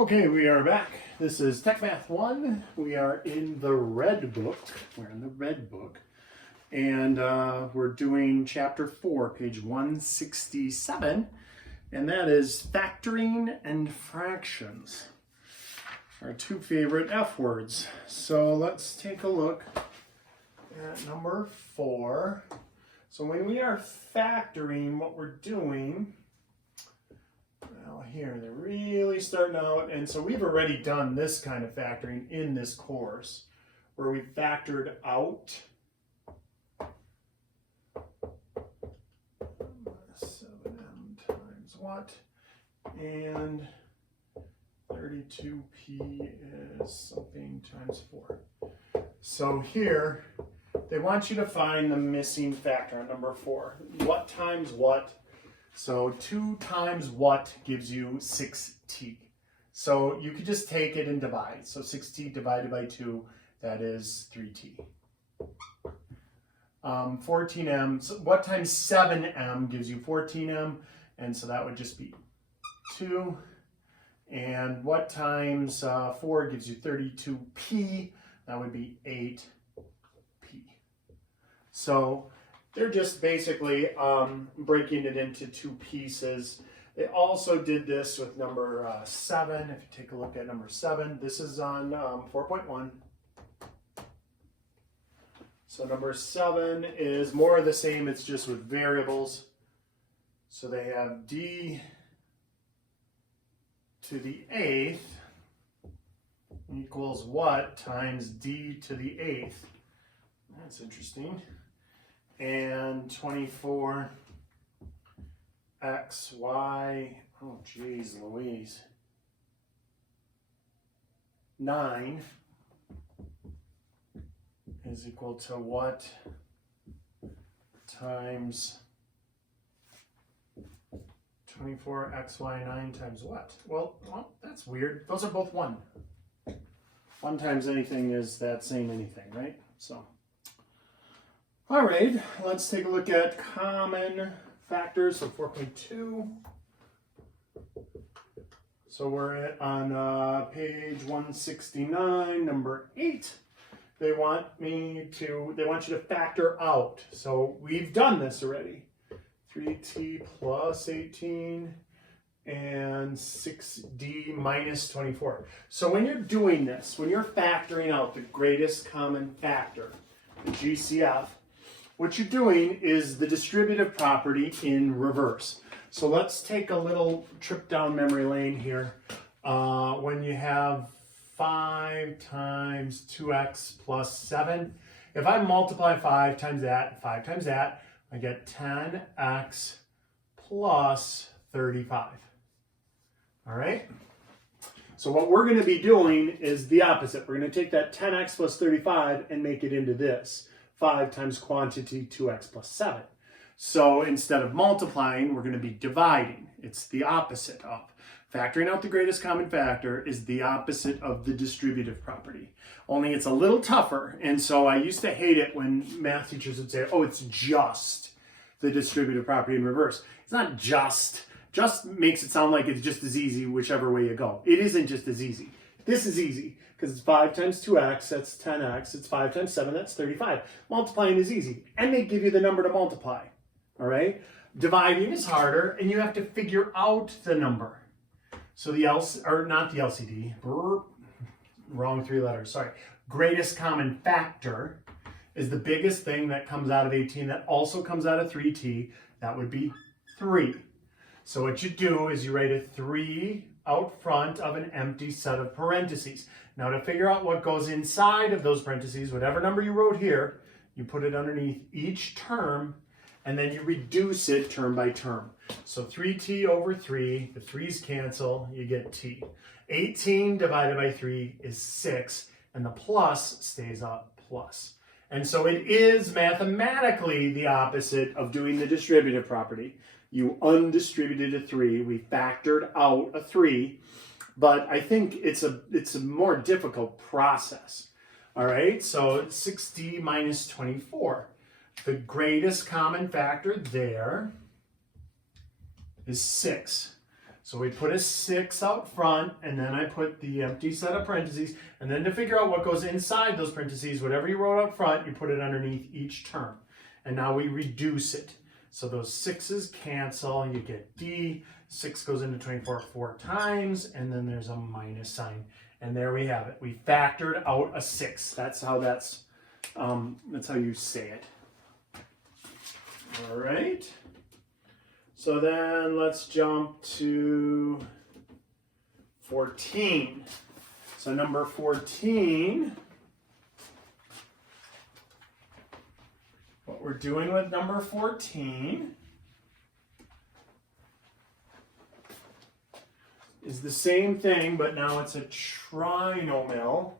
Okay, we are back. This is Techmath1. We are in the red book. And we're doing chapter 4, page 167. And that is factoring and fractions. Our two favorite F words. So let's take a look at number 4. So when we are factoring, what we're doing, well, here they're really starting out, and so we've already done this kind of factoring in this course, where we factored out 7m times what, and 32p is something times 4. So here, they want you to find the missing factor on number 4. What times what? So 2 times what gives you 6t. So you could just take it and divide. So 6t divided by 2, that is 3t. 14m, so what times 7m gives you 14m? And so that would just be 2. And what times 4 gives you 32p? That would be 8p. So they're just basically breaking it into 2 pieces. They also did this with number 7. If you take a look at number 7, this is on 4.1. So number 7 is more of the same, it's just with variables. So they have d to the 8th equals what times d to the 8th. That's interesting. And 24 x, y, oh geez Louise, 9 is equal to what times 24 x, y, 9 times what? Well, that's weird. Those are both 1. 1 times anything is that same anything, right? So. All right, let's take a look at common factors, so 4.2. So we're on page 169, number 8. They want you to factor out. So we've done this already. 3t plus 18 and 6d minus 24. So when you're doing this, when you're factoring out the greatest common factor, the GCF, what you're doing is the distributive property in reverse. So let's take a little trip down memory lane here. When you have 5 times 2x plus 7, if I multiply 5 times that, I get 10x plus 35. All right? So what we're going to be doing is the opposite. We're going to take that 10x plus 35 and make it into this. 5 times quantity 2x plus 7. So instead of multiplying, we're going to be dividing. It's the opposite of. Factoring out the greatest common factor is the opposite of the distributive property. Only it's a little tougher, and so I used to hate it when math teachers would say, oh, it's just the distributive property in reverse. It's not just. Just makes it sound like it's just as easy whichever way you go. It isn't just as easy. This is easy. Because it's 5 times 2x, that's 10x. It's 5 times 7, that's 35. Multiplying is easy. And they give you the number to multiply. All right? Dividing is harder, and you have to figure out the number. So the not the LCD. Wrong 3 letters, sorry. Greatest common factor is the biggest thing that comes out of 18 that also comes out of 3t. That would be 3. So what you do is you write a 3 out front of an empty set of parentheses. Now to figure out what goes inside of those parentheses, whatever number you wrote here, you put it underneath each term, and then you reduce it term by term. So 3t over 3, the 3's cancel, you get t. 18 divided by 3 is 6, and the plus stays up plus. And so it is mathematically the opposite of doing the distributive property. You undistributed a 3, we factored out a 3, but I think it's a more difficult process. All right, so 6d minus 24. The greatest common factor there is 6. So we put a 6 out front, and then I put the empty set of parentheses, and then to figure out what goes inside those parentheses, whatever you wrote out front, you put it underneath each term. And now we reduce it. So those 6's cancel, you get D, 6 goes into 24 4 times, and then there's a minus sign. And there we have it. We factored out a 6. That's how you say it. All right. So then let's jump to 14. So number 14, what we're doing with number 14 is the same thing, but now it's a trinomial.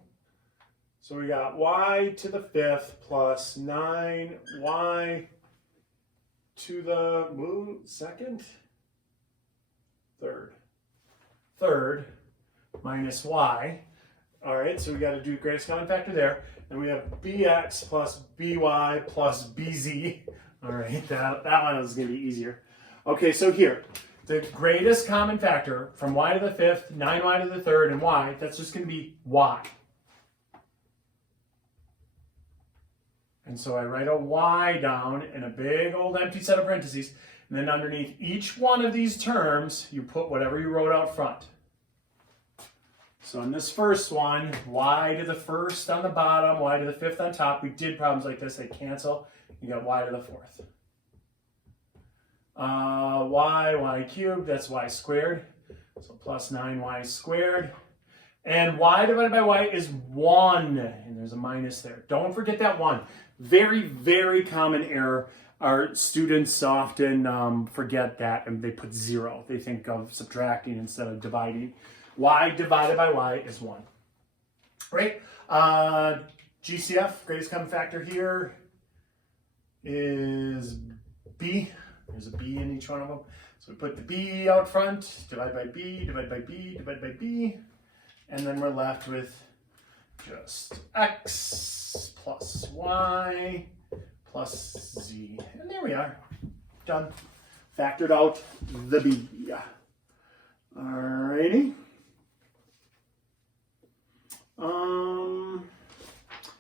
So we got y to the 5th plus 9y to the third minus y. All right, so we got to do greatest common factor there. And we have bx plus by plus bz. All right, that one is going to be easier. Okay, so here, the greatest common factor from y to the 5th, 9y to the 3rd, and y, that's just going to be y. And so I write a y down in a big old empty set of parentheses, and then underneath each one of these terms, you put whatever you wrote out front. So in this first one, y to the 1st on the bottom, y to the 5th on top. We did problems like this, they cancel. You got y to the 4th. Y cubed, that's y squared. So plus 9y squared. And y divided by y is 1, and there's a minus there. Don't forget that 1. Very, very common error. Our students often forget that, and they put 0. They think of subtracting instead of dividing. Y divided by y is 1. Right? GCF, greatest common factor here, is B. There's a B in each one of them. So we put the B out front, divide by B, divide by B, divide by B. And then we're left with just x plus y plus z. And there we are. Done. Factored out the b. Alrighty.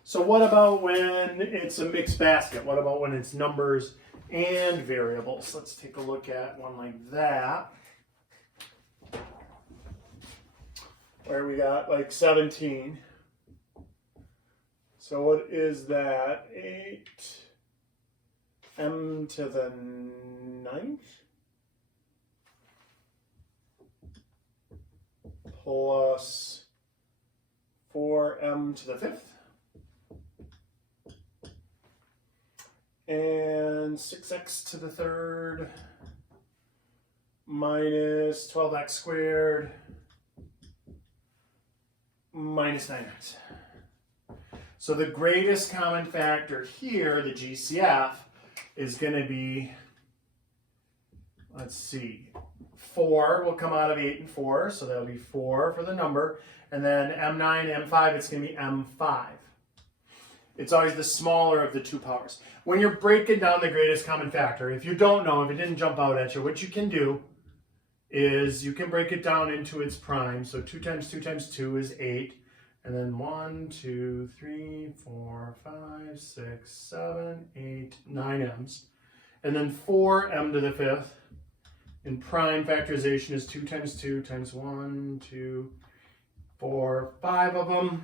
So what about when it's a mixed basket? What about when it's numbers and variables? Let's take a look at one like that, where we got like 17. So what is that? 8m to the 9th plus 4m to the 5th and 6x to the 3rd minus 12x squared minus 9x. So the greatest common factor here, the GCF, is going to be, let's see, 4 will come out of 8 and 4, so that'll be 4 for the number. And then M9, M5, it's going to be M5. It's always the smaller of the two powers. When you're breaking down the greatest common factor, if you don't know, if it didn't jump out at you, what you can do is you can break it down into its prime. So 2 times 2 times 2 is 8. And then 1, 2, 3, 4, 5, 6, 7, 8, 9 m's. And then 4m to the 5th in prime factorization is 2 times 2 times 1, 2, 4, 5 of them.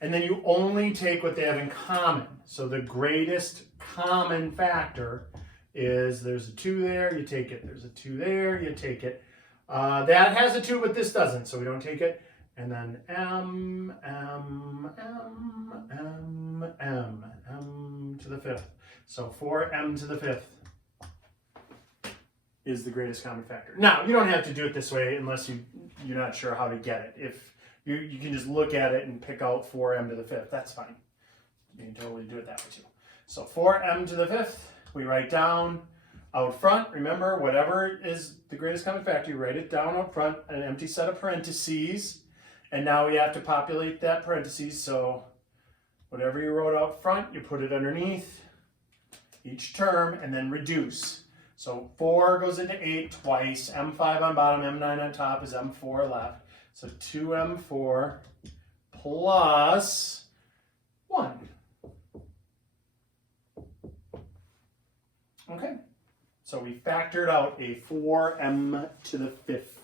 And then you only take what they have in common. So the greatest common factor is there's a 2 there, you take it. There's a 2 there, you take it. That has a 2, but this doesn't, so we don't take it. And then M to the 5th. So 4m to the 5th is the greatest common factor. Now, you don't have to do it this way unless you're not sure how to get it. If you can just look at it and pick out 4m to the 5th, that's fine. You can totally do it that way too. So 4m to the 5th, we write down out front. Remember, whatever is the greatest common factor, you write it down out front, an empty set of parentheses. And now we have to populate that parentheses, so whatever you wrote out front, you put it underneath each term and then reduce. So 4 goes into 8 twice. M5 on bottom, M9 on top is M4 left. So 2M4 plus 1. Okay, so we factored out a 4m to the 5th.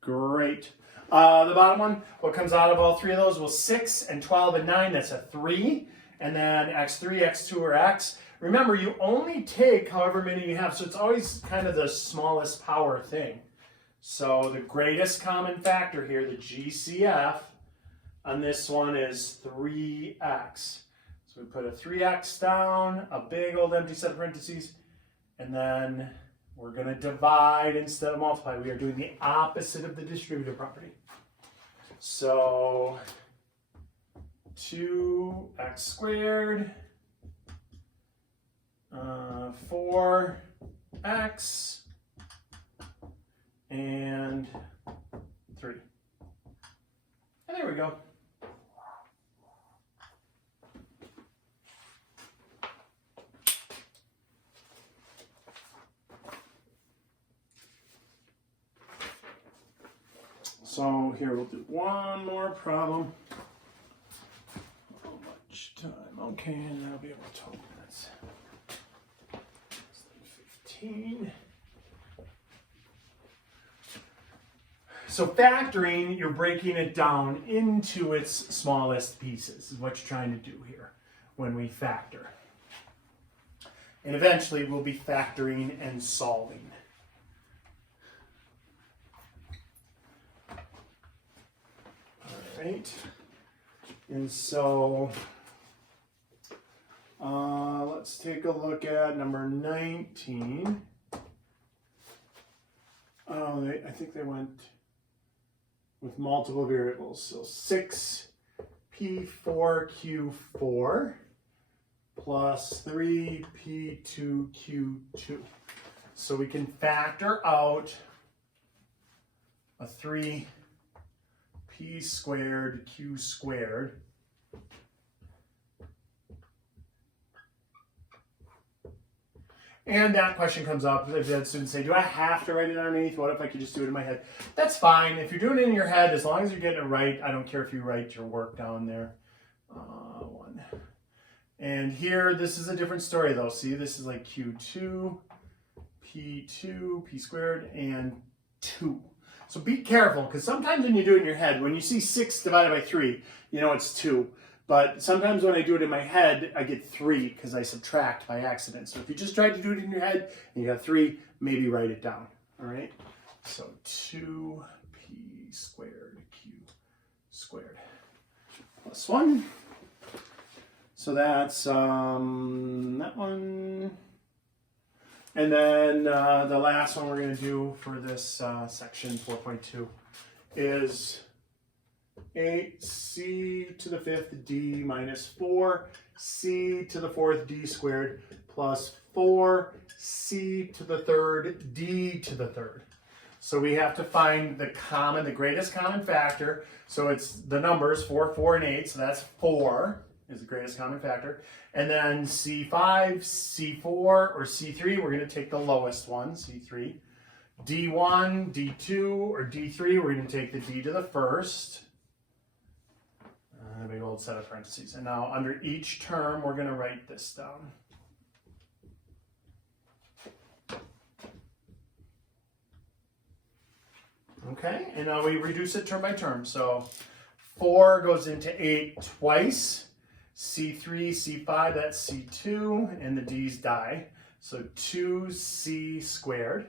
Great. The bottom one, what comes out of all three of those? Well, 6 and 12 and 9, that's a 3. And then x3, x2, or x. Remember, you only take however many you have, so it's always kind of the smallest power thing. So the greatest common factor here, the GCF, on this one is 3x. So we put a 3x down, a big old empty set of parentheses, and then we're going to divide instead of multiply. We are doing the opposite of the distributive property. So 2x squared, 4x, and 3. And there we go. So here we'll do one more problem. How much time? Okay, and that'll be about 12 minutes. 15. So factoring, you're breaking it down into its smallest pieces, is what you're trying to do here when we factor. And eventually we'll be factoring and solving. Right, and so let's take a look at number 19. I think they went with multiple variables. So 6p4q4 plus 3p2q2. So we can factor out a 3 p squared q squared and that question comes up. I've had students say, do I have to write it underneath? What if I could just do it in my head? That's fine. If you're doing it in your head, as long as you're getting it right, I don't care if you write your work down there. 1. And here, this is a different story though. See, this is like q2, p2, p squared, and 2. So be careful, because sometimes when you do it in your head, when you see 6 divided by 3, you know it's 2. But sometimes when I do it in my head, I get 3 because I subtract by accident. So if you just try to do it in your head and you have 3, maybe write it down. All right? So 2p squared q squared plus 1. So that's that one. And then the last one we're going to do for this section 4.2 is 8c to the 5th d minus 4c to the 4th d squared plus 4c to the 3rd d to the 3rd. So we have to find the greatest common factor. So it's the numbers 4, 4, and 8. So that's 4 is the greatest common factor. And then C5, C4, or C3, we're going to take the lowest one, C3. D1, D2, or D3, we're going to take the D to the first. A big old set of parentheses. And now under each term, we're going to write this down. Okay, and now we reduce it term by term. So 4 goes into 8 twice. C3, C5, that's C2, and the D's die. So 2C squared.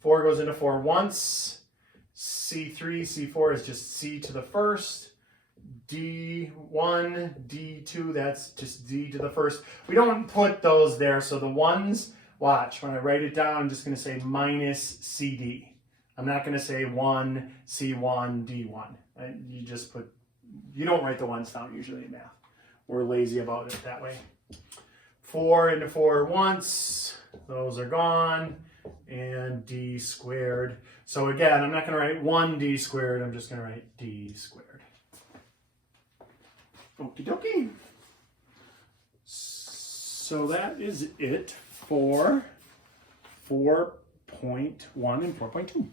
4 goes into 4 once. C3, C4 is just C to the first. D1, D2, that's just D to the first. We don't put those there, so the ones, watch, when I write it down, I'm just going to say minus CD. I'm not going to say 1, C1, D1. You just put, you don't write the ones down usually in math. We're lazy about it that way. 4 into 4 once, those are gone, and D squared. So again, I'm not going to write 1D squared, I'm just going to write D squared. Okie dokie. So that is it for 4.1 and 4.2.